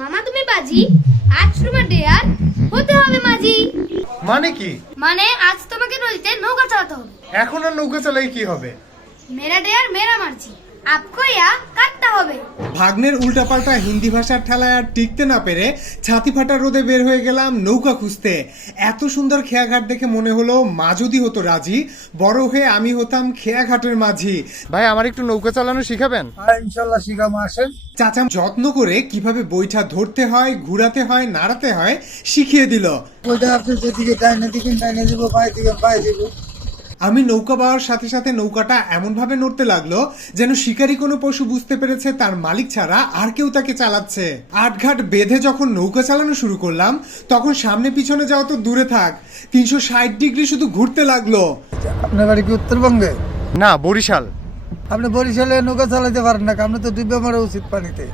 মামা তুমি বাজি, আজ তোমার ডেয়ার হতে হবে মাঝি। মানে কি? মানে আজ তোমাকে নদীতে নৌকা চালাতে হবে। এখন আর নৌকা চালাই কি হবে? মেরা ডেয়ার মেরা মার্জি, আপকো ইয়া কাটতে হবে। ভাগ্নের উল্টাপাল্টা হিন্দি ভাষার ঠেলায় আর টিকতে না পেরে ছাতি ফাটা রোদে বের হয়ে গেলাম নৌকা খুঁজতে। এত সুন্দর খেয়াঘাট দেখে মনে হলো মা যদি হতো রাজি, বড় হয়ে আমি হতাম খেয়াঘাটের মাঝি। ভাই আমার একটু নৌকা চালানো শিখাবেন? ইনশাল্লাহ শিখামো, আসেন। চাচা যত্ন করে কিভাবে বইটা ধরতে হয়, ঘুরাতে হয়, নাড়াতে হয় শিখিয়ে দিল। ওইটা আপনি যেদিকে টাইনে দিবেন টাইনে দিব, পায়ে দিবেন পায়ে দিব। আমি নৌকা বাওয়ার সাথে সাথে নৌকাটা এমন ভাবে নড়তে লাগলো যেন শিকারী কোনো পশু বুঝতে পেরেছে তার মালিক ছাড়া আর কেউ তাকে চালাচ্ছে। আটঘাট বেঁধে যখন নৌকা চালানো শুরু করলাম তখন সামনে পিছনে যাওয়া তো দূরে থাক, 360 ডিগ্রি শুধু ঘুরতে লাগলো। আপনার বাড়ি কি উত্তরবঙ্গে? না, বরিশাল। আপনি বরিশালে নৌকা চালাতে পারেন না, আপনি তো ডুবে মারা উচিত পানিতে।